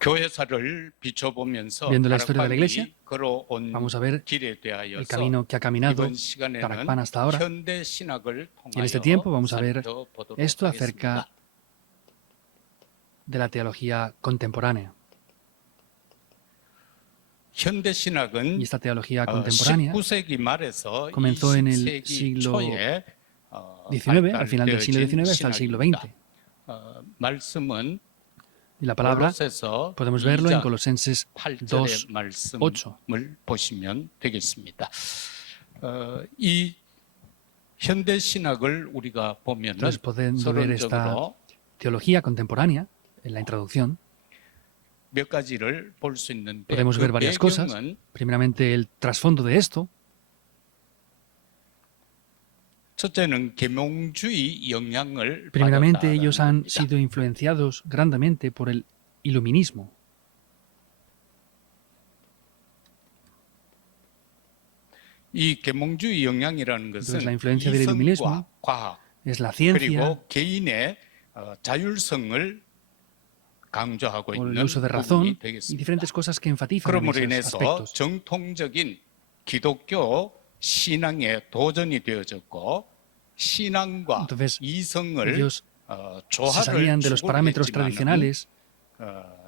교회사를 비춰보면서 Viendo la historia de la Iglesia, 다락방이 걸어온 vamos a ver 길에 el 대하여서 camino que ha caminado 이번 시간에는 Tarakpan hasta ahora. 현대 신학을 Y en este 통하여 tiempo vamos a ver 살펴보도록 esto 하겠습니다. acerca de la teología contemporánea. 현대 신학은 Y esta teología contemporánea 19세기 말에서 comenzó en el 20세기 siglo 초에 XIX, al final del siglo XIX hasta el siglo XX. 말씀은 Y la palabra 골로새서 podemos verlo en 2장 Colosenses 8절의 2:8. 말씀을 보시면 되겠습니다. 이 현대 신학을 우리가 보면은 Entonces, podemos ver esta 서론적으로 teología contemporánea en la introducción. 몇 가지를 볼 수 있는데 Podemos ver varias cosas. 배경은 Primeramente, el trasfondo de esto. 첫째는 계몽주의 영향을 Primeramente, ellos han 받았다는 sido influenciados grandemente por el iluminismo. 이 계몽주의 영향이라는 Entonces, la 것은 influencia del iluminismo 이성과 과학 es la ciencia 그리고 개인의 자율성을 강조하고 o el 있는 uso de razón 부분이 y 되겠습니다. diferentes cosas que enfatizan en 그러므로 esos 인해서 aspectos. 정통적인 기독교 신앙의 도전이 되어졌고 신앙과 Entonces, 이성을 ellos se 조화를 salían de los parámetros 추구했지만은 tradicionales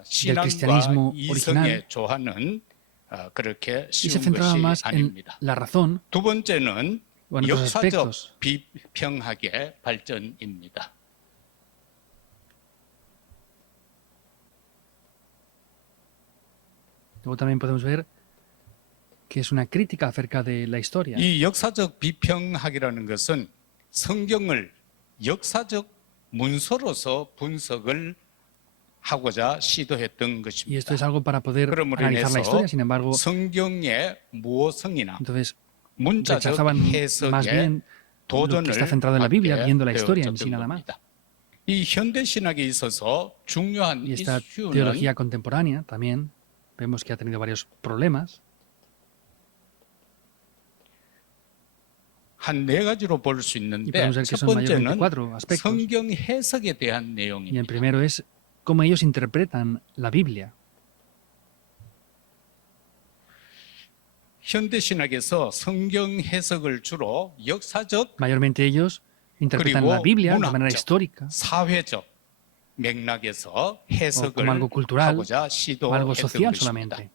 신앙과 cristianismo 이성의 original 조화는 그렇게 y se 쉬운 centraban más 것이 en 아닙니다. la razón 두 번째는 o en otros 역사적 aspectos. 비평학의 발전입니다. Luego también podemos ver que es una crítica acerca de la historia. 이 역사적 비평학이라는 것은 성경을 역사적 문서로서 분석을 하고자 시도했던 Y esto 것입니다. es algo para poder 그러므로 analizar la 인해서 historia, sin embargo, 성경의 모성이나 entonces 문자적 rechazaban más 해석에 bien lo que 도전을 está centrado en la Biblia, 받게 viendo la historia en sí 되었던 nada más. 겁니다. 이 현대 신학에 있어서 중요한 Y esta 이슈는 teología contemporánea también vemos que ha tenido varios problemas. 한 네 가지로 볼 수 Y 있는데 podemos ver que 첫 son mayormente 번째는 cuatro aspectos. 성경 해석에 대한 Y el 내용입니다. primero es cómo ellos interpretan la Biblia. 현대 신학에서 성경 해석을 주로 역사적, Mayormente ellos interpretan la 그리고 Biblia de manera 문학적, histórica, 사회적 맥락에서 해석을 como algo cultural, 하고자 o algo 시도했던 social 것입니다. solamente.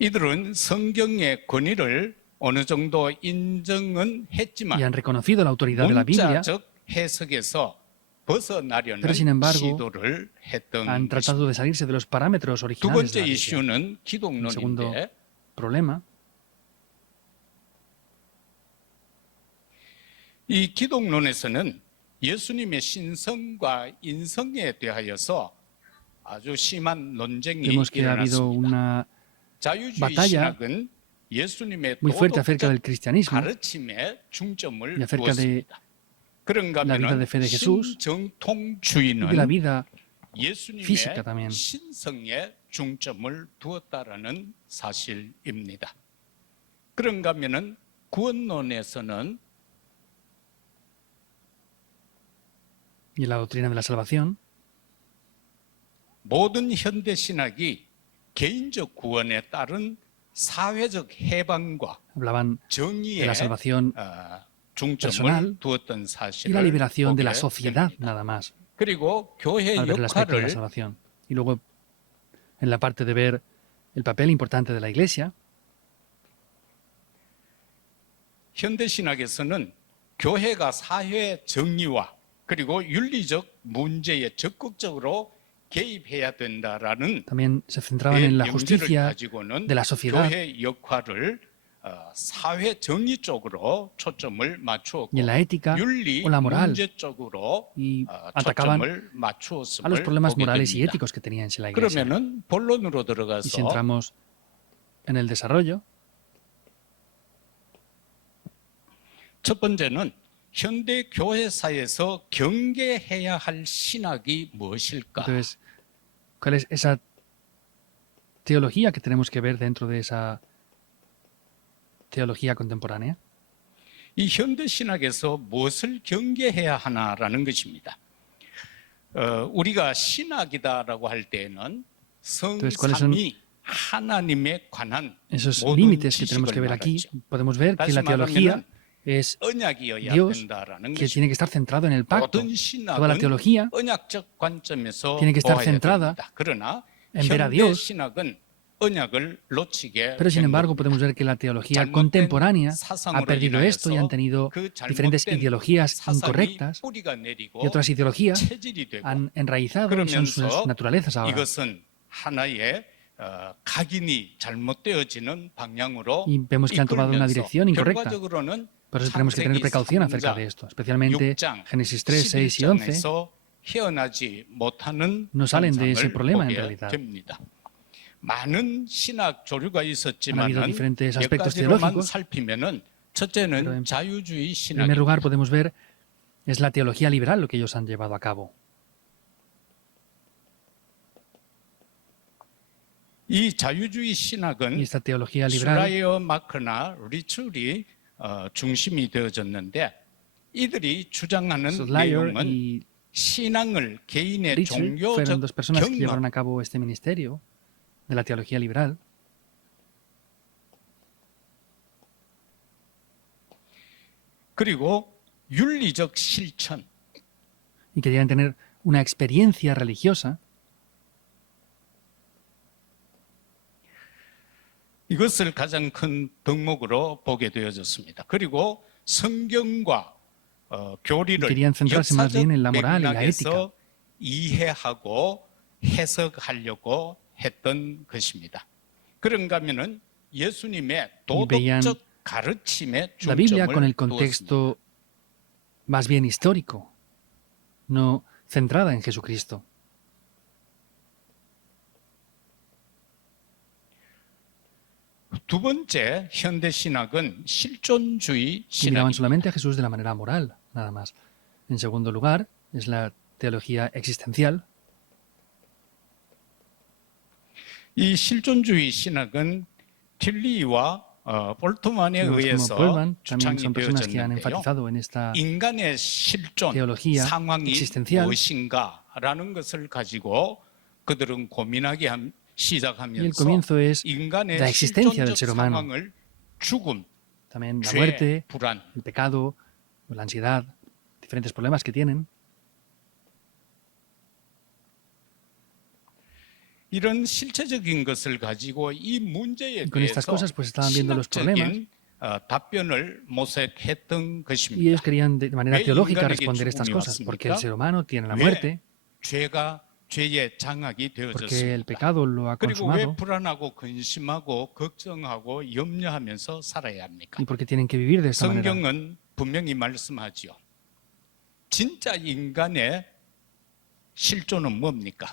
이들은 성경의 권위를 어느 정도 인정은 Y 했지만 han reconocido la autoridad de la Biblia, 문자적 해석에서 벗어나려는 pero sin embargo 시도를 했던 han 것입니다. tratado de salirse de los parámetros 두 originales de 번째 la Biblia. 이슈는 El segundo 기독론인데 problema 이 기독론에서는 예수님의 신성과 인성에 대하여서 아주 심한 논쟁이 vemos que ha habido 일어났습니다. una 자유주의 batalla 신학은 예수님의 muy fuerte acerca del 도덕적 cristianismo 가르침에 중점을 y acerca de 두었습니다. 그런가 la vida 하면 de fe de Jesús y 신정통주의는 de la vida 예수님의 física también. 신성에 중점을 두었다라는 사실입니다. 그런가 하면은 구원론에서는 y la doctrina de la salvación, 모든 현대 신학이 개인적 구원에 따른 사회적 해방과 hablaban de 정의에 la salvación 중점을 personal 두었던 y la 사실을 liberación de 보게 la sociedad, 됩니다. nada más, 그리고 교회 al ver el aspecto de la 역할을 salvación. Y luego, en la parte de ver el papel importante de la Iglesia, 현대 신학에서는 교회가 사회 정의와 그리고 윤리적 문제에 적극적으로 개입해야 된다라는 también se centraban en la 명제를 justicia 가지고는 de la sociedad 교회 역할을 사회 정의 쪽으로 초점을 맞추었고 y en la ética 윤리 o la moral 문제 쪽으로 y atacaban 초점을 a los 맞추었음을 problemas 보게 morales y 됩니다. éticos que tenía en sí la Iglesia. 그러면은 본론으로 Y si 들어가서 entramos en el desarrollo, 첫 번째는 현대 교회사에서 경계해야 할 신학이 무엇일까? entonces, ¿cuál es esa teología que tenemos que ver dentro de esa teología contemporánea? 이 현대 신학에서 무엇을 경계해야 하나라는 것입니다. 우리가 신학이다라고 할 때에는 Entonces, ¿cuáles son 성삼위 하나님에 관한 esos 모든 límites que tenemos que 지식을 ver aquí? 말하죠. Podemos ver que 다시 la teología 말하면 es 언약이어야 Dios 된다라는 que tiene que 것입니다. estar centrado en el pacto. 모든 Toda la 신학은 teología 언약적 관점에서 tiene que estar 보아야 centrada 됩니다. 그러나 en ver a 현대 Dios. 신학은 언약을 놓치게 Pero sin 된 embargo, 겁니다. podemos ver que la teología 잘못된 contemporánea ha 사상으로 perdido esto y han 인하여서 tenido 그 diferentes 잘못된 ideologías 사상이 incorrectas 뿌리가 내리고 y otras ideologías 체질이 되고 han enraizado y son sus 그러면서 naturalezas ahora. 이것은 하나의 각인이 잘못되어지는 방향으로 Y vemos que han tomado una 이끌면서 dirección incorrecta. 결과적으로는 Por eso tenemos que tener 창세기 precaución acerca 3장, de esto, especialmente 6장, Génesis 3, 6 y 11 11장에서 헤어나지 못하는 no salen de ese 현상을 problema en 보게 realidad. 됩니다. 많은 신학 조류가 Han habido 있었지만은 diferentes 몇 aspectos 가지로만 teológicos. 살피면은 Pero 첫째는 en 자유주의 En 신학입니다. primer lugar, podemos ver es la teología liberal lo que ellos han llevado a cabo. 이 자유주의 Y 신학은 esta teología liberal 슈라이어 마크나 리출이 중심이 되어졌는데 이들이 주장하는 Slayer 내용은 y 신앙을 개인의 Richard fueron dos 종교적 personas que llevaron 경험 a cabo este ministerio de la teología liberal 그리고 윤리적 실천 y querían tener una experiencia religiosa. 이것을 가장 큰 덕목으로 보게 되어졌습니다. 그리고 성경과 교리를 Querían centrarse más bien en la moral y la ética. 맥락에서 이해하고 해석하려고 했던 것입니다. 그런가 하면은 예수님의 veían 도덕적 가르침에 La Biblia con el 중점을 두었습니다. contexto más bien histórico, no centrada en Jesucristo. 두 번째 현대 신학은 실존주의 Y miraban 신학입니다. solamente a Jesús de la manera moral, nada más. En segundo lugar, es la teología existencial. 이 실존주의 신학은 틸리와 볼트만에 Vemos como 의해서 Pullman también 주창이 son personas que han 되어졌는데요. enfatizado en esta 인간의 실존 teología 상황이 existencial. 무엇인가라는 것을 가지고 그들은 고민하기 Y el 시작하면서 comienzo es 인간의 la existencia del 실존적 ser humano. 상황을 죽음, también la 죄, muerte, 불안, el pecado, la ansiedad, diferentes problemas que tienen. 이런 실체적인 것을 가지고 이 문제에 Y con estas 대해서 cosas pues estaban viendo los problemas 신학적인 답변을 모색했던 y 것입니다. ellos querían de manera 왜 teológica 인간에게 responder estas 죽음이 cosas, porque el 왔습니까? ser humano tiene la 왜 muerte, 죄가 죄의 장악이 porque 되어졌습니다. el pecado lo ha 그리고 왜 consumado 불안하고 근심하고 걱정하고 염려하면서 살아야 합니까? y porque tienen que vivir de esta manera. 성경은 분명히 말씀하지요. 진짜 인간의 실존은 뭡니까?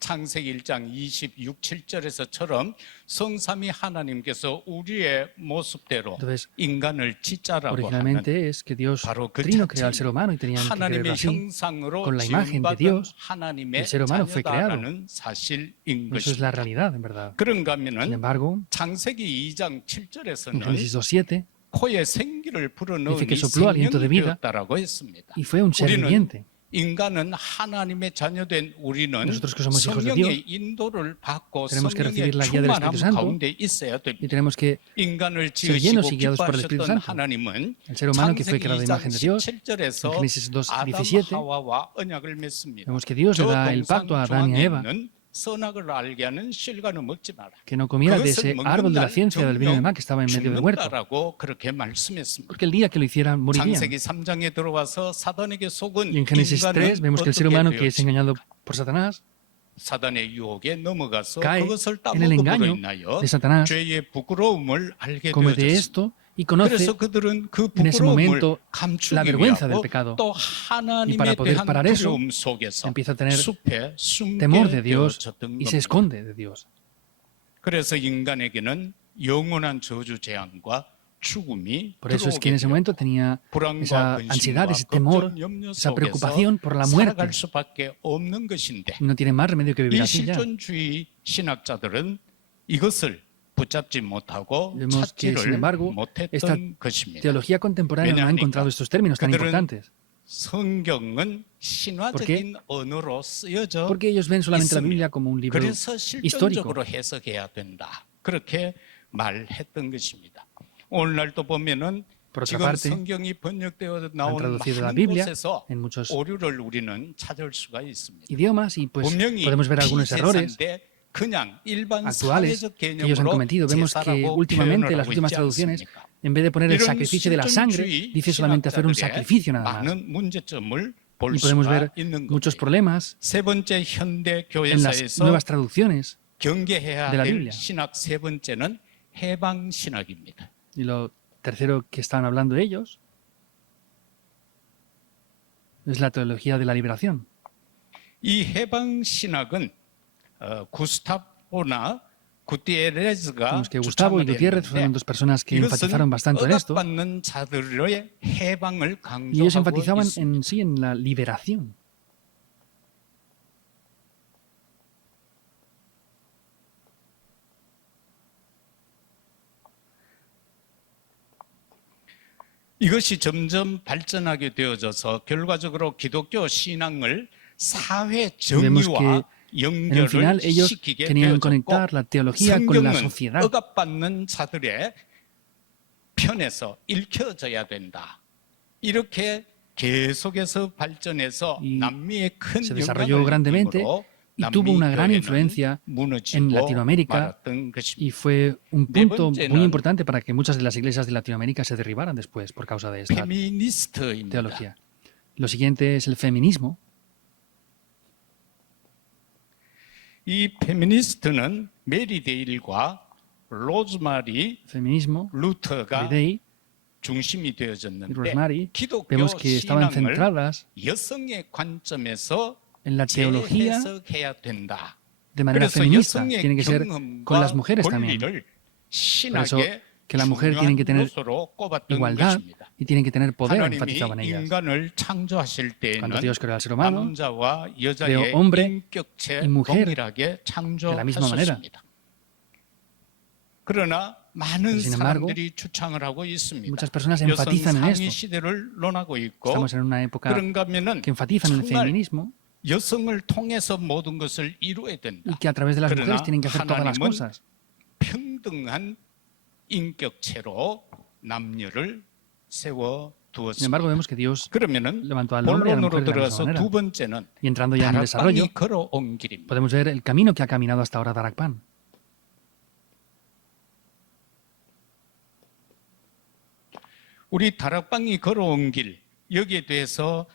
창세기 1장 26, 7절에서처럼 성삼위 하나님께서 우리의 모습대로 Entonces, 인간을 짓자라고 하는 originalmente es que Dios 바로 그 Trino creó al ser 자체입니다. humano y tenían que creerlo 하나님의 así. 형상으로 Con la imagen de 지음받은 Dios, 하나님의 el ser humano fue 자녀다라는 사실인 Eso es la 것입니다. realidad, en verdad. 그런가 Sin 하면은 embargo, 창세기 2장 en 7절에서는 Génesis 2.7, 코에 생기를 불어넣으니 Dice que sopló aliento de 생명이 vida 되었다라고 했습니다. y fue un ser 우리는 viviente. 인간은 하나님의 자녀된 우리는 Nosotros que somos hijos de 성령의 인도를 받고 tenemos que 성령의 recibir la guía del 충만함 Espíritu Santo 가운데 있어야 y 됩니다. tenemos que 인간을 ser llenos 지으시고 y guiados por el Espíritu 기뻐하셨던 Santo. 하나님은 El ser humano que fue 창세기 creado a 2장 imagen de Dios, 17절에서 en Génesis 아담 2:17, 하와와 언약을 맺습니다. vemos que Dios le 저 da el pacto a Adán y 동산 a Eva 있는 선악을 알게 하는 실과는 먹지 마라. que no comiera de 그것을 ese 먹는 árbol de la 날 ciencia del bien y del mal que estaba en medio del huerto, 죽는다라고 그렇게 말씀했습니다. porque el día que lo hicieran morirían. 창세기 3장에 들어와서 사단에게 속은 Y en Génesis 3 인간은 vemos que el ser 어떻게 humano que es 되었지? engañado por Satanás 사단의 유혹에 넘어가서 cae 그것을 en el 따먹음으로 engaño 인하여 de Satanás, 죄의 부끄러움을 알게 come de 되어졌습니다. esto y conoce 그래서 그들은 그 en ese 부끄러움을 momento 감추기 la vergüenza del 위하고 pecado. 또 Y 하나님에 para poder 대한 parar eso, 두려움 속에서 empieza a tener 숲에 숨게 temor de Dios 되어졌던 y 겁니다. se esconde de Dios. 그래서 인간에게는 영원한 저주 재앙과 죽음이 Por eso es 들어오게 que en ese 되었고 momento tenía 불안과 esa ansiedad, 근심과 ese temor, 걱정, 염려 esa 속에서 preocupación por la muerte. 살아갈 수밖에 없는 것인데 No tiene más remedio que vivir 이 así ya. 실존주의 신학자들은 이것을 붙잡지 못하고 Vemos que, sin 찾지를 embargo, esta 못했던 것입니다. teología contemporánea no ha 왜냐합니까? encontrado estos términos tan 그들은 importantes. 성경은 신화적인 언어로 쓰여져 Porque ellos ven solamente la 있습니다. Biblia como un libro 그래서 histórico. 실존적으로 해석해야 된다. 그렇게 말했던 것입니다. 오늘날도 보면은 Por otra 지금 parte, 성경이 번역되어 han 나온 traducido la 많은 Biblia 곳에서 en muchos 오류를 우리는 찾을 수가 있습니다. idiomas y pues 분명히 podemos ver algunos errores 피제사인데 그냥 일반 actuales 사회적 que ellos han 개념으로 cometido. Vemos que 제사라고 últimamente 표현을 las 하고 últimas 있지 traducciones, 않습니까? en vez de poner el 이런 sacrificio de la sangre, 실존주의 dice solamente hacer un 신학자들의 sacrificio nada más. 많은 문제점을 볼 Y podemos 수가 ver 있는 muchos 겁니다. problemas 세 번째 현대 en las 교회사에서 nuevas traducciones 경계해야 de la 될 Biblia. 신학 세 번째는 해방 신학입니다. Y lo tercero que estaban hablando ellos es la teología de la liberación. 이 해방 신학은 구스타보나 구티에레즈가 Vemos que Gustavo y 주창을 Gutiérrez fueron 했는데 dos personas que 이것은 enfatizaron bastante en esto 억압받는 자들의 해방을 y ellos 강조하고 enfatizaban 있습니다. en sí en la liberación. 이것이 점점 발전하게 되어져서 결과적으로 기독교 신앙을 사회 Vemos que 정의와 en el final 연결을 ellos 시키게 querían 되어졌고 conectar la teología con la 성경은 sociedad. 억압받는 자들의 편에서 읽혀져야 된다. 이렇게 계속해서 발전해서 Y 남미의 큰 se desarrolló 영향을 grandemente 미치므로 y tuvo una gran influencia en Latinoamérica y fue un punto muy importante para que muchas de las iglesias de Latinoamérica se derribaran después por causa de esta 페미니스트입니다. teología. Lo siguiente es el feminismo. 이 페미니스트는 메리 데일과 로즈마리 Feminismo, 루터가 Day 중심이 y 되어졌는데 Rosemary, 기독교 vemos que estaban 신앙을 centradas 여성의 관점에서 en la teología 재해석해야 된다. de manera 그래서 feminista. 여성의 Tiene que ser con las 경험과 mujeres también. 권리를 Por eso 신학의 que la mujer tiene que tener 요소로 꼽았던 igualdad 것입니다. y tienen que tener poder, 하나님이 enfatizaban ellas. 인간을 창조하실 Cuando 때에는 Dios creó al ser humano, 남자와 creó 여자의 hombre 인격체 y mujer 동일하게 de la misma manera. 창조하셨습니다. 그러나 많은 Sin embargo, 사람들이 추창을 하고 있습니다. muchas personas 여성 enfatizan en 상위 esto. 시대를 논하고 있고 Estamos en una época 그런가 하면은 que enfatizan el 정말 feminismo 여성을 통해서 모든 것을 이루어야 y 된다. que a través de las 그러나 mujeres tienen que hacer todas las 하나님은 cosas. 평등한 인격체로 남녀를 세워 Sin embargo, 두었습니다. vemos que Dios 그러면은 levantó al hombre y a la 본론으로 mujer de la misma 들어가서 manera. 두 번째는 Y entrando ya en el desarrollo, 다락방이 걸어온 길입니다. podemos ver el camino que ha caminado hasta ahora Darakpan. 우리 다락방이 걸어온 길 여기에 대해서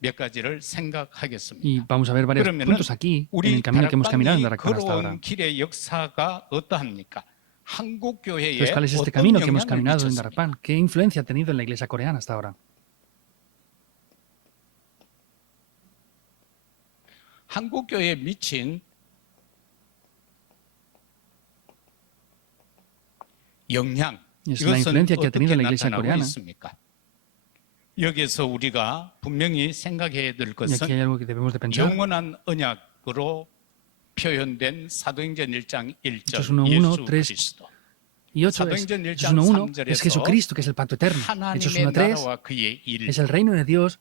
몇 가지를 생각하겠습니다. Y vamos a ver varios 그러면은 puntos aquí en 우리 el camino que hemos caminado en 다락방이 Darakpan hasta ahora. 걸어온 길의 역사가 어떠합니까? 한국 교회에 Entonces, ¿cuál es este 어떤 camino que hemos 영향을 caminado en 미쳤습니까? Darakpan? ¿Qué influencia ha tenido en la iglesia coreana hasta ahora? 한국 교회에 미친 영향 Es la 이것은 influencia que ha tenido 어떻게 la iglesia 나타나고 coreana. 있습니까? 여기에서 우리가 분명히 생각해야 될 Y aquí 것은 hay algo que debemos de pensar. 영원한 언약으로 표현된 사도행전 1장 1절 Hechos 1:1, 예수 3. 그리스도 Y 8 es, 사도행전 Hechos 1장 1:1 es 3절에서 Jesucristo, que es el pacto eterno. Hechos 하나님의 1:3 나라와 그의 일 es el reino de Dios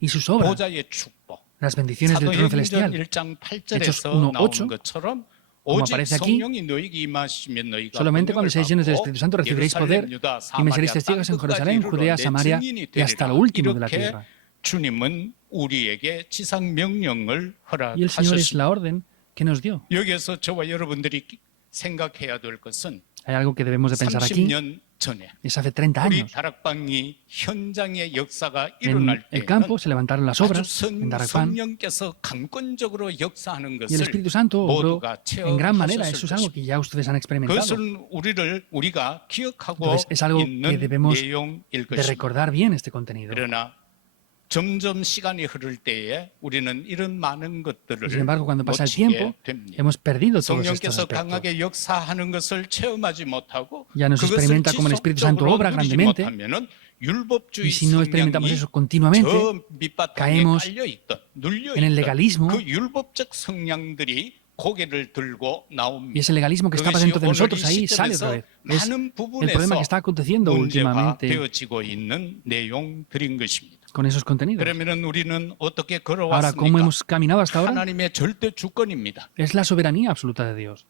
y sus obras, 보좌의 축복 las bendiciones del trono 사도행전 celestial. 1장 Hechos 8절에서 1:8, 나오는 것처럼 como 오직 aparece aquí, 성령이 너희에게 임하시면 너희가 solamente cuando 권능을 seáis llenos del 받고 Espíritu Santo recibiréis poder 예루살렘, 유다, y me seréis 사마리아 testigos en 땅끝까지 Jerusalén, 이르러 Judea, 내 Samaria 증인이 y hasta lo 되리라. último de la 이렇게 tierra. 주님은 우리에게 지상 명령을 Y el Señor es 허락하셨습니다. la orden que nos dio. 여기에서 저와 여러분들이 생각해야 될 것은 Hay algo que debemos de pensar aquí. 30년 전에 Es hace 30 우리 años. 다락방이 현장의 역사가 En 일어날 el 때는 campo se levantaron las 아주 obras en Darakpan 성령께서 강권적으로 역사하는 y el 것을 Espíritu Santo obró 모두가 en gran manera. 체험하셨을 Eso es algo 것입니다. que ya ustedes han experimentado. 그것은 우리가 기억하고 Entonces, es algo que 있는 debemos 내용일 De 것입니다. recordar bien este contenido. 그러나 점점 시간이 흐를 때에 우리는 이런 많은 것들을 Sin embargo, cuando pasa el 놓치게 tiempo, 됩니다. hemos perdido todos estos 성령께서 aspectos. 강하게 역사하는 것을 체험하지 못하고 Ya no se 그것을 experimenta como el Espíritu Santo 지속적으로 obra 누리지 grandemente. 못하면은 율법주의 Y si no experimentamos 성향이 eso continuamente, 저 밑바탕에 caemos 깔려 있던 눌려 en el 있던 legalismo 그 율법적 성향들이 고개를 들고 y 나옵니다. ese legalismo que estaba 그것이 dentro de 오늘 nosotros 이 ahí sale otra 시점에서 vez. Es 많은 el problema que 부분에서 está aconteciendo últimamente. 문제화되어지고 있는 내용들인 것입니다. con esos contenidos. 그러면은 우리는 어떻게 Ahora, ¿cómo 걸어왔습니까? hemos caminado hasta ahora? 하나님의 절대 주권입니다. Es la soberanía absoluta de Dios.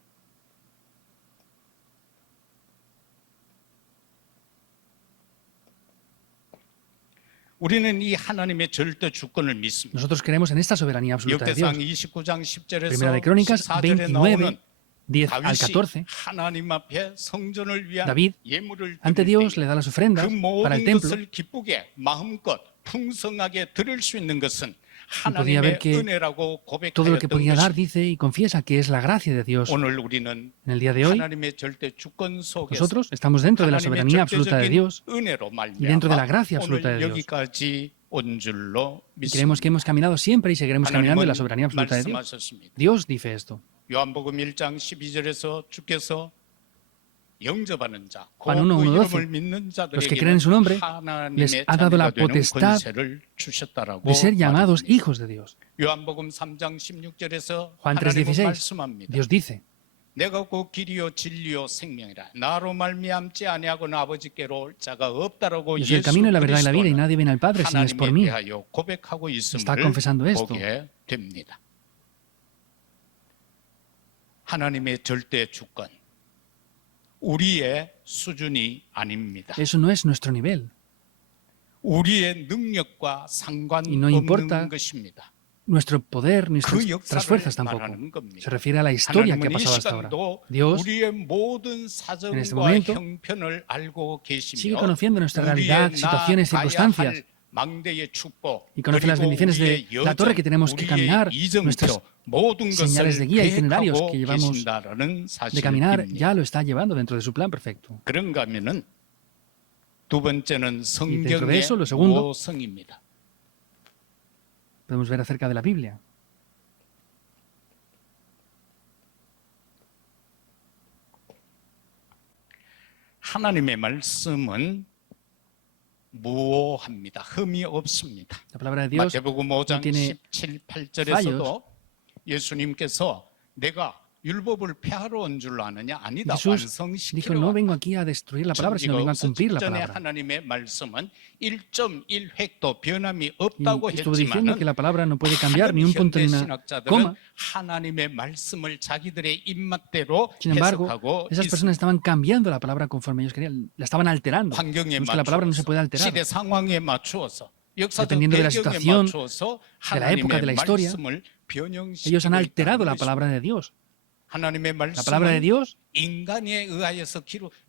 우리는 이 하나님의 절대 주권을 믿습니다. Nosotros creemos en esta soberanía absoluta de Dios. 역대상 29장 10절에서 Primera de Crónicas 14절에 29, 나오는 10 al 다윗이 14. 하나님 앞에 성전을 위한 David, 예물을 ante Dios, le da las 그 ofrendas para el 모든 templo. 것을 기쁘게 마음껏 풍성하게 드릴 수 있는 것은 podía ver 하나님의 que 은혜라고 Todo lo que 고백하였던 podía dar, 것이 dice y confiesa que es la gracia de Dios. 오늘 우리는 En el día de hoy, 하나님의 절대 주권 속에서 nosotros estamos dentro de la 하나님의 soberanía absoluta de 절대적인 Dios 은혜로 y dentro de la 말미암아 gracia absoluta de 오늘 Dios. 여기까지 온 줄로 Y creemos 믿습니다. que hemos caminado siempre y seguiremos caminando en la soberanía 하나님은 absoluta de Dios. 말씀하셨습니다. Dios dice esto. 요한복음 1장 12절에서 주께서 영접하는 자, 그 Juan 1:12, 이름을 믿는 los que creen en su nombre, les 하나님의 ha dado la 자녀가 되는 potestad 권세를 주셨다라고 de ser llamados 말합니다. hijos de Dios. 요한복음 3장 16절에서 Juan 하나님은 3:16, 말씀합니다. Dios dice, 내가 그 길이요 진리요 생명이라 나로 말미암지 아니하고는 아버지께로 올 자가 없다라고 yo soy el 예수 camino y la verdad y la vida y 그리스도는 nadie viene al Padre si no es por 하나님에 mí. 대하여 고백하고 Está 있음을 confesando esto. 보게 됩니다. 하나님의 절대 주권, 우리의 수준이 아닙니다. Eso no es nuestro nivel. 우리의 능력과 Y no importa 상관없는 것입니다. nuestro poder, 그 nuestras fuerzas 역사를 tampoco. 말하는 겁니다. Se refiere a la historia que ha 하나님은 이 pasado hasta ahora. 시간도 Dios 우리의 모든 en este 사정과 momento 형편을 알고 sigue 계시며 conociendo nuestra 우리의 realidad, situaciones, 나아가야 circunstancias. 할 망대의 축복, Y conoce las 그리고 bendiciones de 우리의 la torre que tenemos que 우리의 caminar, 이정표, nuestras 모든 señales de 것을 guía, itinerarios 계획하고 que llevamos 계신다라는 de caminar, 사실입니다. ya lo está llevando dentro de su plan perfecto. 그런가 하면은 두 번째는 dentro de 성경의 eso, lo segundo, 모성입니다. Podemos ver acerca de la Biblia. 하나님의 말씀은 무오합니다. 흠이 없습니다. La palabra de Dios 마태복음 no 5장 tiene 17, fallos. 8절에서도 예수님께서 내가 율법을 폐하러 온 줄 아느냐? 아니다. Jesús dijo, no 완성시키러 vengo aquí a destruir la palabra, sino vengo a cumplir la 전에 palabra. 하나님의 말씀은 1.1획도 변함이 Y 없다고 estuvo diciendo que 했지만 la palabra no puede cambiar ni un punto ni una coma. 하나님의 말씀을 자기들의 입맛대로 Sin embargo, 해석하고 esas personas estaban cambiando la palabra conforme ellos querían, la estaban alterando. 환경에 Vemos que la palabra no se puede 맞추어서 alterar. 시대 상황에 맞추어서 역사적 Dependiendo de la 배경에 situación, 맞추어서 de la época, de la 하나님의 historia, 말씀을 변형시키고 Ellos han alterado la 있다는 것입니다. palabra de Dios. 하나님의 La palabra de 말씀은 Dios 인간에 의하여서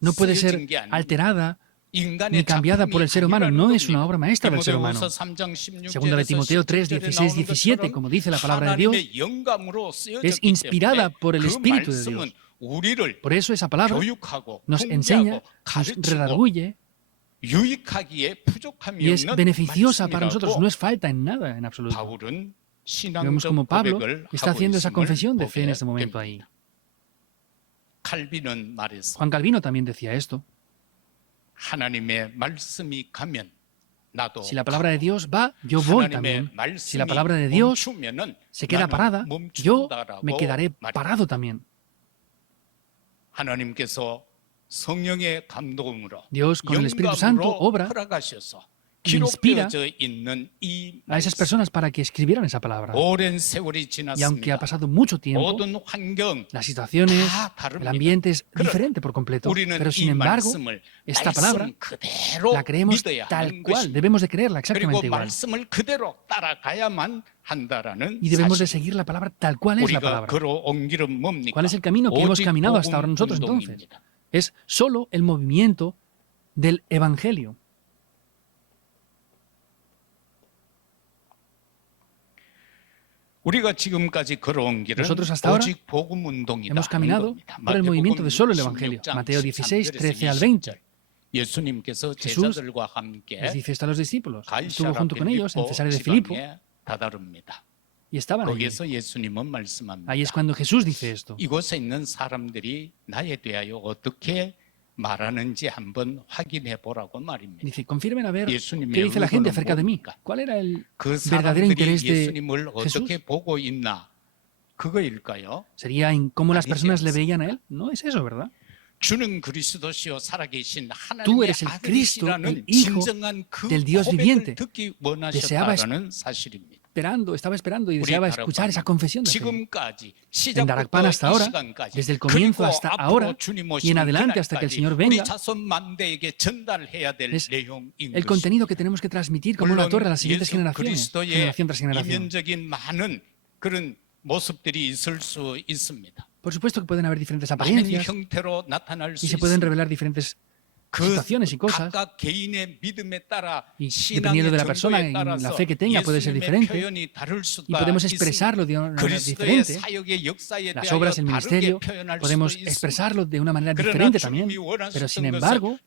no puede ser 쓰여진 게 아닙니다. alterada 인간의 ni cambiada por el ser humano. 작품이 No es una 아니라는 obra maestra del ser humano. 디모데후서 3장 16절에서 Segunda de Timoteo 3, 16, 17, como dice la palabra de Dios, 하나님의 영감으로 쓰여졌기 es inspirada 때문에 por el 그 Espíritu de 말씀은 Dios. 우리를 Por eso esa palabra 교육하고 nos enseña, 훈계하고 nos 가르치고 redarguye 유익하기에 부족함이 y es 없는 beneficiosa para nosotros. No 말씀이라고 es falta en nada en absoluto. 바울은 Vemos 신앙적 como Pablo 고백을 está 하고 haciendo esa 있음을 confesión de fe en 보게 este momento 됩니다. ahí. 칼빈은 말했어. Juan Calvino también decía esto. 하나님의 말씀이 가면 나도 Si la palabra de Dios va, yo voy 하나님의 también. Si 말씀이 la palabra de Dios 멈추면은 se queda 나는 parada, yo 멈춘다라고 me quedaré 말합니다. parado también. 하나님께서 성령의 감동으로 Dios con el Espíritu Santo 영감으로 obra 허락하셔서 inspira 기록되어져 있는 이 a esas personas para que escribieran esa palabra. 오랜 세월이 Y aunque ha 지났습니다. pasado mucho tiempo, 모든 환경 las situaciones, 다 el 다릅니다. ambiente es 그러나 diferente por completo. 우리는 Pero sin 이 embargo, 말씀을 esta palabra 말씀 그대로 la creemos 믿어야 tal 하는 cual. 것입니다. Debemos de creerla 그리고 exactamente igual. 말씀을 그대로 따라가야만 한다라는 Y debemos de 사실. seguir la palabra tal cual es la 우리가 palabra. 걸어온 길은 뭡니까? ¿Cuál es el camino que hemos 오직 caminado hasta ahora 복음 nosotros entonces? 운동입니다. Es solo el movimiento del Evangelio. 우리가 지금까지 걸어온 길은 Nosotros hasta ahora 오직 복음 운동이다. Hemos caminado por el movimiento de solo el Evangelio. Mateo 16, 13 al 20. 예수님께서 Jesús 제자들과 함께 Les dice esto a los discípulos. Estuvo 갈시아라 junto con ellos en 빌립보 Cesarea de Filipo 지방에 다다릅니다. y estaban allí. 거기에서 예수님은 말씀합니다. Ahí es cuando Jesús dice esto. 이곳에 있는 사람들이 나에 대하여 어떻게 말하는지 한번 확인해 보라고 말입니다. Dice, confirmen a ver 예수님의 qué dice la gente 의도는 acerca de mí. 뭡니까? ¿Cuál era el 그 verdadero 사람들이 interés de 예수님을 어떻게 보고 있나 그거일까요? ¿Sería en cómo las 아니지 personas le 않습니다. veían a él? No es eso, ¿verdad? Tú eres el Cristo, el Hijo del Dios viviente. Estaba esperando y deseaba escuchar esa confesión de fe. En Darakpan hasta ahora, desde el comienzo hasta ahora y en adelante hasta que el Señor venga, es el contenido que tenemos que transmitir como una torre a las siguientes generaciones, generación tras generación. Por supuesto que pueden haber diferentes apariencias y se pueden revelar diferentes situaciones y cosas, y dependiendo de la persona y la fe que tenga puede ser diferente, y podemos expresarlo de una manera diferente. Las obras, el ministerio, podemos expresarlo de una manera diferente también, pero sin embargo,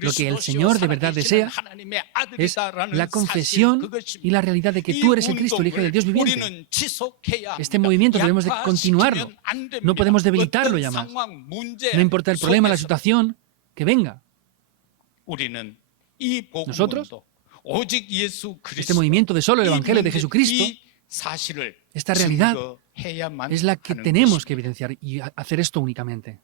lo que el Señor de verdad desea es la confesión y la realidad de que tú eres el Cristo, el Hijo del Dios viviente. Este movimiento debemos de continuarlo, no podemos debilitarlo ya más. No importa el problema, la situación que venga. Nosotros, este movimiento de solo el Evangelio de Jesucristo, esta realidad es la que tenemos que evidenciar y hacer esto únicamente.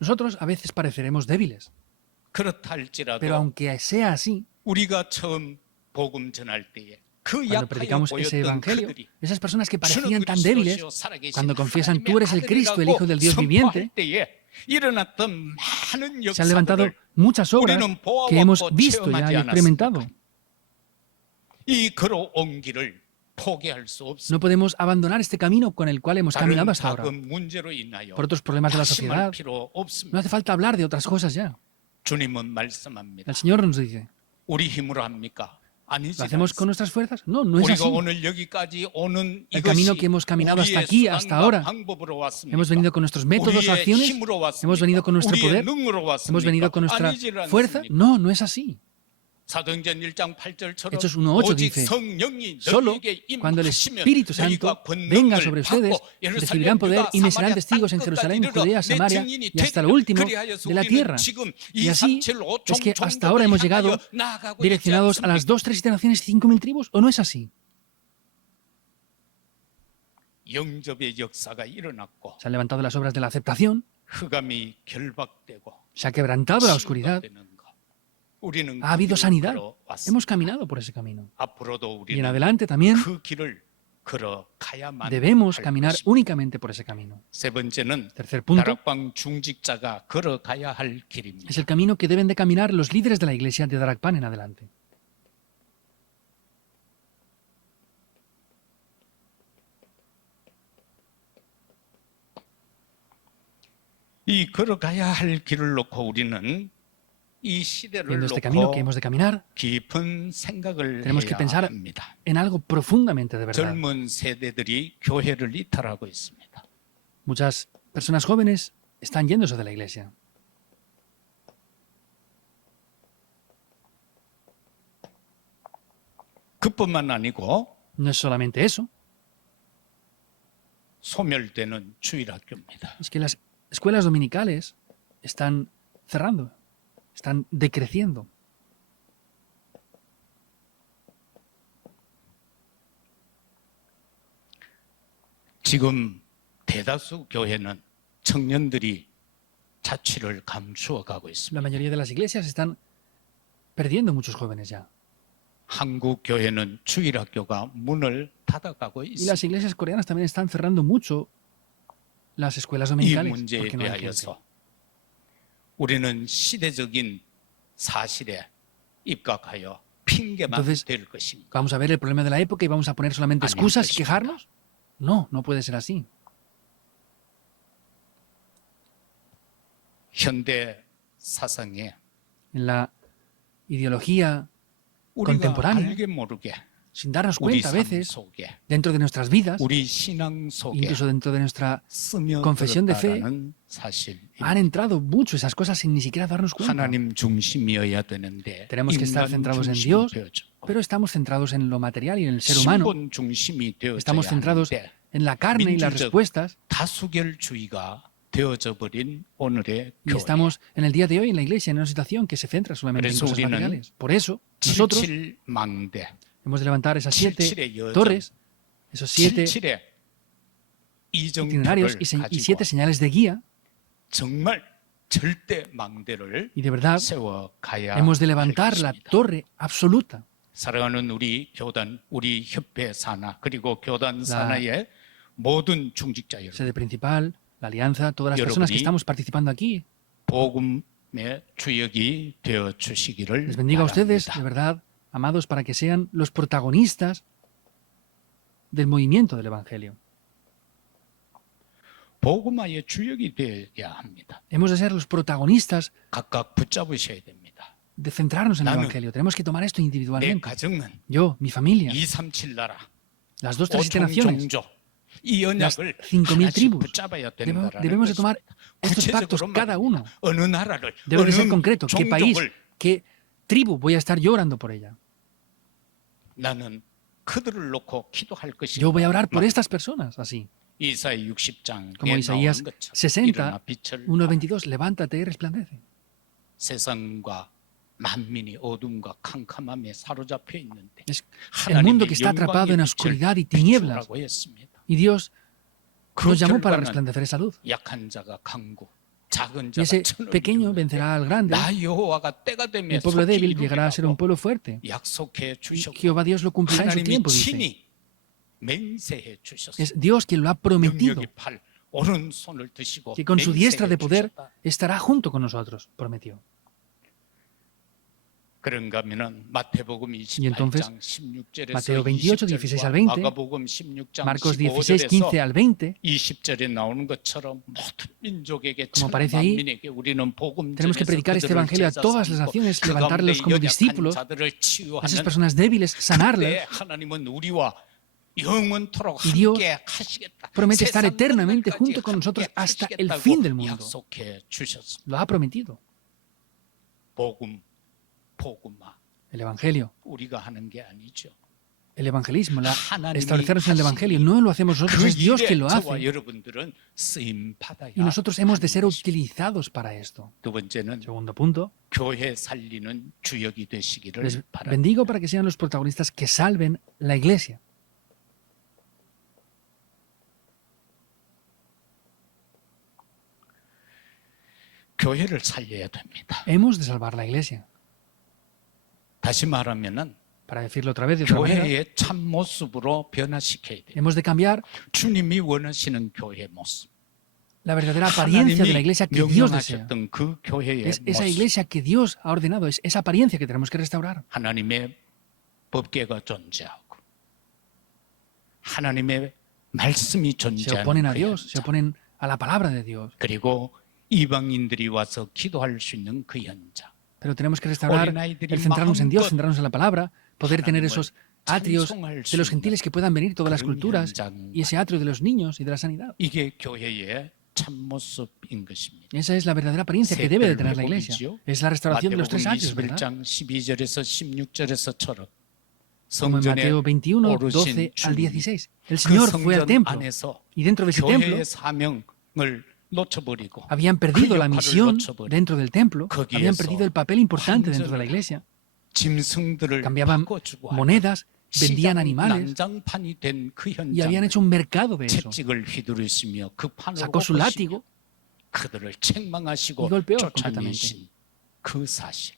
Nosotros a veces pareceremos débiles, pero aunque sea así, cuando predicamos ese Evangelio, esas personas que parecían tan débiles, cuando confiesan tú eres el Cristo, el Hijo del Dios viviente, se han levantado muchas obras que hemos visto ya y experimentado. No podemos abandonar este camino con el cual hemos caminado hasta ahora. Por otros problemas de la sociedad, no hace falta hablar de otras cosas ya. El Señor nos dice, ¿lo hacemos con nuestras fuerzas? No, no es así. El camino que hemos caminado hasta aquí, hasta ahora, hemos venido con nuestros métodos o acciones, hemos venido con nuestro poder, hemos venido con nuestra fuerza. No, no es así. Hechos 1:8 dice, solo cuando el Espíritu Santo venga sobre ustedes, recibirán poder y me serán testigos en Jerusalén, Judea, Samaria y hasta lo último de la tierra. Y así es que hasta ahora hemos llegado direccionados a las 2, 3 generaciones y 5.000 tribus, ¿o no es así? Se han levantado las obras de la aceptación, se ha quebrantado la oscuridad, ha habido sanidad. Hemos caminado por ese camino. Y en adelante también debemos caminar únicamente por ese camino. Tercer punto es el camino que deben de caminar los líderes de la iglesia de Darakpan en adelante. Viendo este camino que hemos de caminar, tenemos que pensar en algo profundamente de verdad. Muchas personas jóvenes están yéndose de la iglesia. No es solamente eso. Es que las escuelas dominicales están cerrando. Están decreciendo. La mayoría de las iglesias están perdiendo muchos jóvenes ya. Y las iglesias coreanas también están cerrando mucho las escuelas dominicales porque no hay gente. Entonces, ¿vamos a ver el problema de la época y vamos a poner solamente excusas y quejarnos? No, no puede ser así. En la ideología contemporánea, sin darnos cuenta a veces, dentro de nuestras vidas, incluso dentro de nuestra confesión de fe, han entrado mucho esas cosas sin ni siquiera darnos cuenta. Tenemos que estar centrados en Dios, pero estamos centrados en lo material y en el ser humano. Estamos centrados en la carne y las respuestas. Y estamos en el día de hoy en la iglesia en una situación que se centra solamente en cosas materiales. Por eso, nosotros hemos de levantar esas 7 torres, esos 7 itinerarios y 7 señales de guía. 정말 절대 망대를 Y de verdad 세워 가야 hemos de levantar la torre absoluta. 사랑하는 우리 교단, 우리 협회 산하 그리고 교단 산하의 모든 중직자 여러분. Sede principal, la alianza, todas las personas que estamos participando aquí. 복음의 주역이 되어 주시기를 Les bendiga a ustedes, 바랍니다. de verdad, amados, para que sean los protagonistas del movimiento del Evangelio. 복음화의 주역이 되어야 합니다. Hemos de ser los protagonistas 각각 붙잡으셔야 됩니다. de centrarnos en el 나는, Evangelio. Tenemos que tomar esto 내 individualmente. 가정은 Yo, mi familia, 237 나라, las 237 5천 naciones, 종족, 이 언약을 5,000 하나씩 tribus. 붙잡아야 된다라는 Debemos de tomar 것입니다. estos pactos 구체적으로 cada uno. 말입니다. 어느 나라를, Debe de ser 어느 concreto. ¿Qué país, 종족을 qué tribu voy a estar yo orando por ella? 나는 그들을 놓고 기도할 것이다. Yo voy a orar por estas personas, así. 이사야 60장 Como Isaías 60, 1:22, levántate y resplandece. 세상과 만민이 어둠과 캄캄함에 사로잡혀 있는데 Es el mundo que está atrapado en oscuridad y tinieblas. Y Dios nos llamó para resplandecer esa luz. 약한 자가 강구, 작은 Y ese 자가 천을 pequeño 이루는데 vencerá al grande. 나 여호와가 때가 되면 El pueblo 속히 débil llegará a ser un 이루리라고 pueblo fuerte. 약속해 Y 주셨고 Jehová Dios lo cumplirá en su 하나님이 tiempo, dice. 친히 맹세해 주셨어요. Es Dios quien lo ha prometido, 능력의 팔 오른손을 드시고 que con su diestra de 맹세해 poder 주셨다. estará junto con nosotros, prometió. 그런가 하면은 마태복음 Y entonces, 28장 16절에서 Mateo 28, 16 al 20, 마가복음 16장 Marcos 16, 15 al 20, 20절에 나오는 것처럼 모든 민족에게 Como 천 aparece ahí, 만민에게 우리는 복음 tenemos que 전해서 predicar este 그들을 evangelio a 제자 todas las 삼고 naciones, 그 levantarlos 가운데 como 연약한 discípulos, 자들을 a esas 치유하는 personas débiles, 그때 sanarlas. 하나님은 우리와 영원토록 Y Dios 함께 하시겠다. promete estar 세상 eternamente 끝날까지 junto con 함께 nosotros hasta el 하시겠다고 fin del mundo. 약속해 주셨습니다. Lo ha prometido. 복음화 El evangelio, 우리가 하는 게 아니죠. el evangelismo, 하나님이 establecernos en el evangelio, no lo hacemos nosotros, 그 es Dios 일에 quien lo 저와 hace. 여러분들은 쓰임 받아야 Y nosotros hemos de ser 하는 것입니다. utilizados para esto. 두 번째는 Segundo punto, 교회 살리는 주역이 되시기를 les 바랍니다. bendigo para que sean los protagonistas que salven la iglesia. 교회를 살려야 됩니다. Hemos de salvar la iglesia. 다시 말하면은 Para decirlo otra vez de otra manera, 교회의 참 모습으로 변화시켜야 돼요. hemos de cambiar 주님이 원하시는 교회 모습. la verdadera apariencia de la iglesia que Dios desea. 명령하셨던 그 교회의 Es esa 모습. iglesia que Dios ha ordenado, es esa apariencia que tenemos que restaurar. 하나님의 법궤가 존재하고 하나님의 말씀이 Se oponen 존재하는 a 그 Dios, se 현장. oponen a la palabra de Dios. 그리고 이방인들이 와서 기도할 수 있는 그 현장. Pero tenemos que restaurar el centrarnos en Dios, centrarnos en la palabra, poder tener esos atrios de los gentiles que puedan venir todas las culturas y ese atrio de los niños y de la sanidad. 이게 교회의 참모습인 것입니다. Esa es la verdadera apariencia que debe de tener la iglesia. Es la restauración de los tres 마태복음 atrios, ¿verdad? 21장 12절에서 16절에서처럼 Como en 성전에 Mateo 21, 오르신 12 al 주님, 16. El 그 Señor fue al 성전 templo 안에서 y dentro de ese templo 교회의 사명을 놓쳐버리고 habían perdido 그 la 역할을 misión 놓쳐버리고 dentro del templo, 거기에서 habían perdido el papel importante dentro de la iglesia. 짐승들을 Cambiaban 바꿔주고 monedas, vendían animales 난장판이 된 그 y habían 현장을 hecho un mercado de eso. 채찍을 휘두르시며 그 판으로 Sacó su látigo 그들을 책망하시고 y golpeó 쫓아내신 그 사실.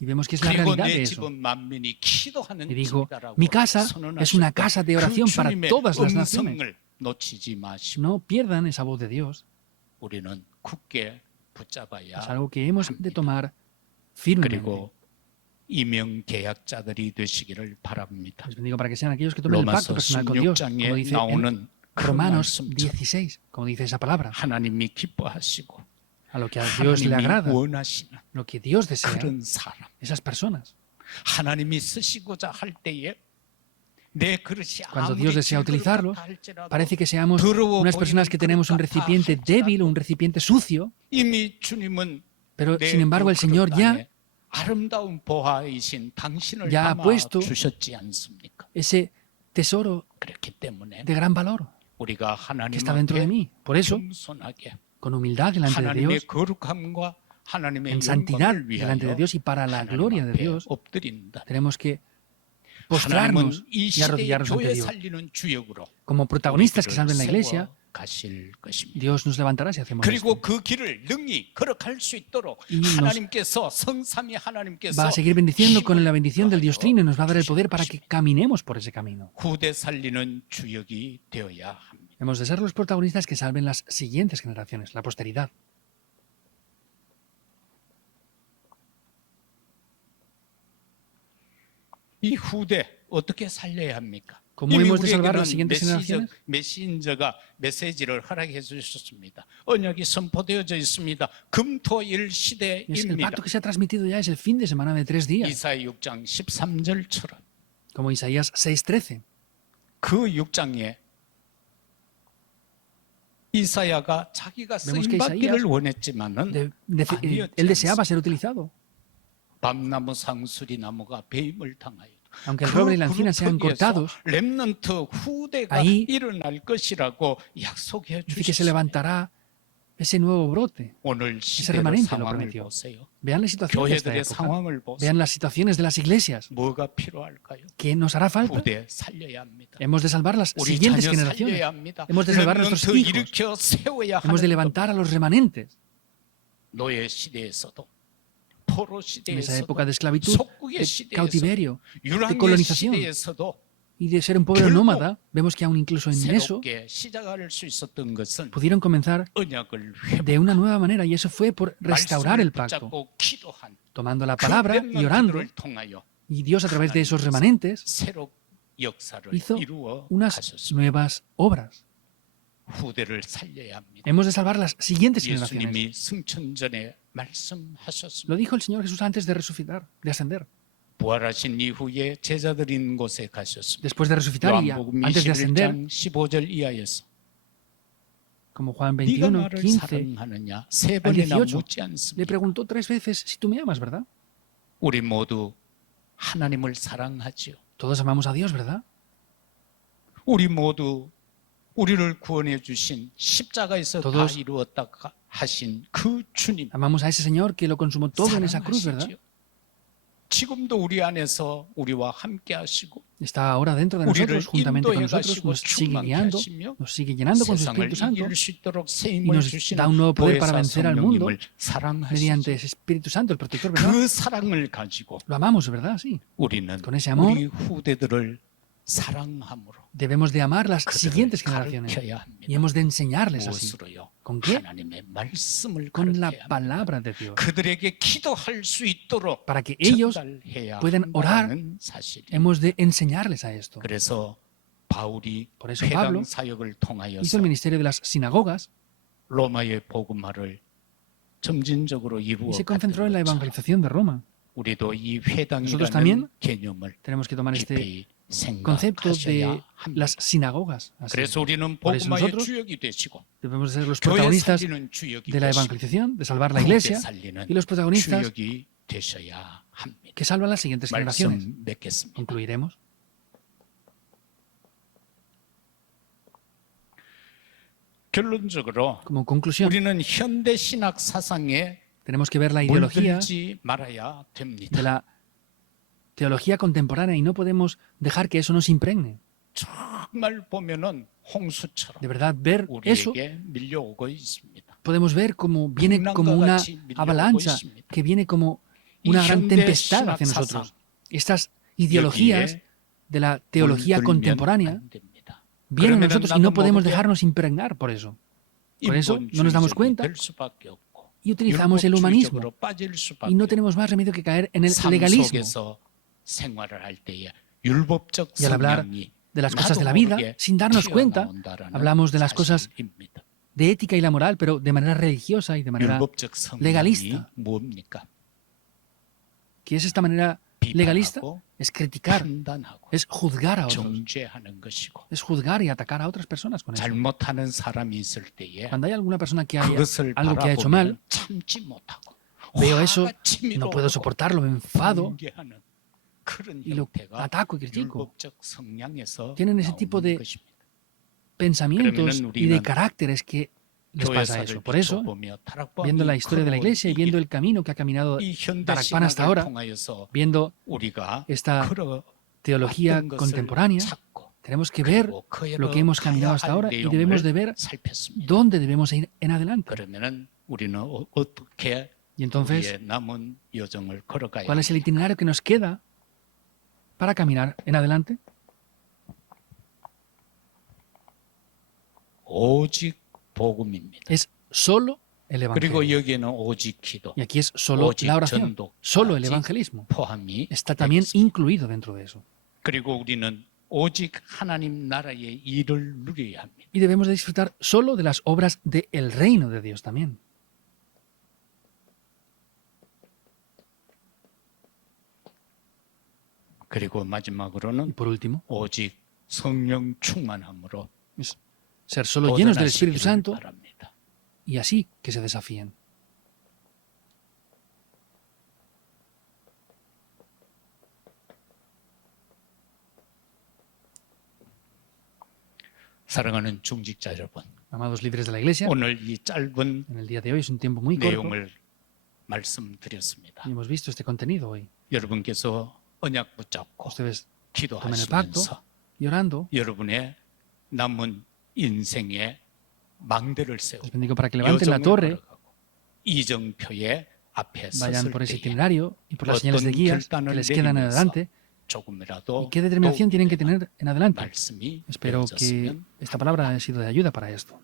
y vemos que es la 그리고 realidad de 내 eso. 집은 만민이 기도하는 Y digo, 집이라고 mi casa es una 선언하셨던 casa de oración 그 para 주님의 todas las naciones. 음성을 놓치지 마시고 No pierdan esa voz de Dios. 우리는 굳게 붙잡아야 Es algo que hemos de tomar firmemente. 그리고 이명 계약자들이 되시기를 바랍니다. Les bendigo para que sean aquellos que tomen el pacto 로마서 personal con Dios, como 16장에 dice en 나오는 그 Romanos 말씀처럼 16, como dice esa palabra. 하나님이 기뻐하시고 A lo que a Dios le 하나님이 agrada, 원하시는 lo que Dios desea, 그런 사람. esas personas. 하나님이 쓰시고자 할 때에 내 그릇이 Cuando 아무리 Dios desea 질그릇 utilizarlos, 같다 할지라도 parece que seamos 더러워 unas personas 보이는 que tenemos un 그릇 같다 recipiente débil, 할지라도 un recipiente sucio, 이미 주님은 pero 내 sin embargo el 그 Señor 그릇 ya, 안에 아름다운 보화이신 당신을 ya ha 담아 puesto 주셨지 않습니까? ese tesoro 그렇기 때문에 de gran valor 우리가 que 하나님 está dentro de 앞에 mí. Por eso, 겸손하게 con humildad delante de 하나님의 Dios, 거룩함과 하나님의 en santidad 영광을 delante de 위하여 Dios y para la 하나님 gloria de 앞에 Dios, 엎드린다. tenemos que 하나님은 postrarnos 이 y 시대의 arrodillarnos ante 교회 Dios. 살리는 주역으로 Como protagonistas que salven la iglesia, 가실 것입니다. Dios nos levantará si hacemos 그리고 esto. 그 길을 능히 걸어갈 수 있도록 Y nos 하나님께서 성삼위 하나님께서 Va a seguir bendiciendo con la bendición del Dios Trino y nos va a dar el 주실 poder para que 것입니다. caminemos por ese camino. 후대 살리는 주역이 되어야 합니다. Hemos de ser los protagonistas que salven las siguientes generaciones, la posteridad. 이 후대 어떻게 살려야 합니까? ¿Cómo 이미 hemos de salvar las 우리에게는 siguientes generaciones? 메신저가 메시지를 허락해 주셨습니다. 언약이 선포되어져 있습니다. 금토일 El 시대입니다. pacto que se ha transmitido ya es el fin de semana de 3 días, 이사야 6장 13절처럼 como Isaías 6:13. 그 6장에 이사야가 자기가 Vemos que 쓰임받기를 Isaías 원했지만은 él deseaba ser utilizado. 밤나무 상수리 나무가 배임을 당하여 Aunque el roble y la encina sean cortados, 렘넌트 후대가 ahí 일어날 것이라고 약속해 dice que se 주셨습니다. levantará ese nuevo brote. 오늘 ese 시대의 remanente lo 상황을 prometió. 보세요. Vean la situación de esta 교회들의 época. 상황을 보세요. Vean las situaciones de las iglesias. 뭐가 필요할까요? ¿Qué nos hará falta? 후대 살려야 합니다. Hemos de salvar las 우리 siguientes 자녀 generaciones. 살려야 합니다. Hemos de salvar a nuestros 렘넌트 hijos. 일으켜 세워야 Hemos de 하는 levantar a los remanentes. 노예 시대에서도 포로 En esa 시대에서도 época de esclavitud, 속국의 de 시대에서도 cautiverio, de 유랑의 colonización 시대에서도 y de ser un pueblo 결국 nómada, vemos que aún incluso en eso 새롭게 시작할 수 있었던 것은 pudieron comenzar 언약을 de una nueva manera y eso fue por restaurar 말씀을 el pacto, 붙잡고 기도한 tomando la 그 palabra y orando. 렘넌트들을 통하여 Y Dios a través de esos remanentes 새로 역사를 hizo 이루어 unas 가셨습니다. nuevas obras. 후대를 살려야 합니다. Hemos de salvar las siguientes generaciones. 예수님이 승천전에 말씀하셨습니다. Lo dijo el Señor Jesús antes de resucitar, de ascender. 부활하신 이후에 제자들 있는 곳에 가셨습니다. Después de resucitar y 요한복음 antes de ascender, 21장 15절 이하에서 como Juan 네가 21, 나를 15, 사랑하느냐 세 al 번이나 18, 묻지 le 않습니다. preguntó 3 veces si tú me amas, ¿verdad? 우리 모두 하나님을 사랑하지요. Todos amamos a Dios, ¿verdad? 우리 모두 우리를 구원해 주신 십자가에서 다 Todos 이루었다 하신 그 주님 Amamos a ese Señor que lo consumó todo en esa cruz, ¿verdad? 사랑하시지요. 지금도 우리 안에서 우리와 함께 하시고 Está ahora dentro de 우리를 nosotros, juntamente con 인도해 nosotros, 가시고 nos sigue 충만케 guiando, 하시며 nos sigue llenando con su 세상을 Espíritu Santo 이길 수 있도록 새 y 힘을 nos 주시는 da un nuevo poder para 보혜사 vencer al mundo 성령님을 사랑하시죠. mediante ese Espíritu Santo, el protector, ¿verdad? 그 사랑을 가지고 Lo amamos, ¿verdad? Sí. 우리는 Con ese amor 우리 후대들을 사랑함으로 debemos de amar las 그들을 siguientes generaciones 가르쳐야 y 합니다. hemos de enseñarles así. 무엇으로요? ¿Con qué? 하나님의 말씀을 Con la 가르쳐야 합니다. palabra de Dios. 그들에게 기도할 수 있도록 Para que ellos 전달해야 puedan orar, 한다는 사실이. hemos de enseñarles a esto. 그래서 바울이 Por eso 회당 Pablo 사역을 Hizo 통하여서 el ministerio de las sinagogas 로마의 복음화를 점진적으로 y 이루어 se concentró en la 갔던 것처럼 evangelización de Roma. 우리도 이 Nosotros 회당이라는 también 개념을 Tenemos que tomar este 깊이 concepto de 생각하셔야 합니다. las sinagogas. Así. 그래서 우리는 Por eso 복음화의 nosotros 주역이 되시고 Debemos de ser los 교회 protagonistas 살리는 주역이 de la 되시고 evangelización, de salvar la 후대 iglesia 살리는 y los protagonistas 주역이 되셔야 합니다. que salvan las siguientes generaciones. 말씀 맺겠습니다. Concluiremos. 결론적으로 Como conclusión, 우리는 현대 신학 사상에 tenemos que ver la ideología 물들지 말아야 de 됩니다. la teología contemporánea y no podemos dejar que eso nos impregne. 정말 보면은 홍수처럼 De verdad, ver eso, 우리에게 밀려오고 있습니다. podemos ver como viene como una avalancha, que viene como una gran tempestad hacia nosotros. Estas ideologías de la teología contemporánea vienen a nosotros y no podemos dejarnos impregnar por eso. Por eso no nos damos cuenta y utilizamos el humanismo. Y no tenemos más remedio que caer en el legalismo. Y al hablar de las cosas de la vida, sin darnos cuenta, hablamos de las cosas de ética y la moral, pero de manera religiosa y de manera legalista. ¿Qué es esta manera legalista? Es criticar, es juzgar a otros, es juzgar y atacar a otras personas con eso. 잘못하는 사람이 있을 때에 Cuando hay alguna persona que haya 그것을 algo que ha hecho mal, 바라보면 참지 못하고 veo eso, 화가 치밀어 no puedo soportarlo, me enfado 분개하는 그런 y lo 형태가 ataco y critico. 율법적 성향에서 Tienen ese tipo de 나오는 것입니다. pensamientos 그러면은 y de 우리는 caracteres que les pasa 교회사를 eso. Por eso, 비춰보며 다락방이 viendo la historia de la iglesia y viendo el camino que ha caminado 이 현대 Darakpan hasta 신학을 ahora, 통하여서 viendo 우리가 esta 그러 teología 어떤 것을 contemporánea, 찾고 Tenemos que ver 그리고 그 lo que 여러 hemos caminado 가야 hasta 할 ahora y debemos de ver 내용을 살폈습니다. dónde debemos ir en adelante. 그러면은 우리는 어떻게 Y entonces, 우리의 남은 여정을 걸어가야 ¿cuál es el 합니까? itinerario que nos queda para caminar en adelante? 오직 복음입니다. Es solo el 그리고 Evangelio. 여기에는 오직 기도, Y aquí es solo 오직 la oración, 전도, solo el 오직 evangelismo. 포함이 Está también 되겠습니다. incluido dentro de eso. 그리고 우리는 오직 하나님 나라의 일을 누려야 합니다. Y debemos de disfrutar solo de las obras del reino de Dios también. 그리고 Y 마지막으로는 por último, 오직 성령 충만함으로 es ser solo llenos del Espíritu 도전하시기를 Santo 바랍니다. y así que se desafíen. 사랑하는 중직자 여러분, Amados líderes de la Iglesia, 오늘 이 짧은 en el día de hoy es un tiempo muy corto 내용을 말씀드렸습니다. y hemos visto este contenido hoy. 여러분께서 언약 붙잡고 Ustedes tomen el pacto 기도하시면서 y orando, 여러분의 남은 인생의 망대를 les 세우고 bendigo para que levanten la 여정을 torre, 걸어가고 이정표의 앞에 vayan por 섰을 ese 때에 itinerario y por las señales de 어떤 guías que 결단을 les quedan 내리면서 adelante. 조금이라도 ¿Y qué determinación tienen que 도움이 되는 tener en adelante? 말씀이 Espero que 되어졌으면 esta palabra haya sido de ayuda para esto.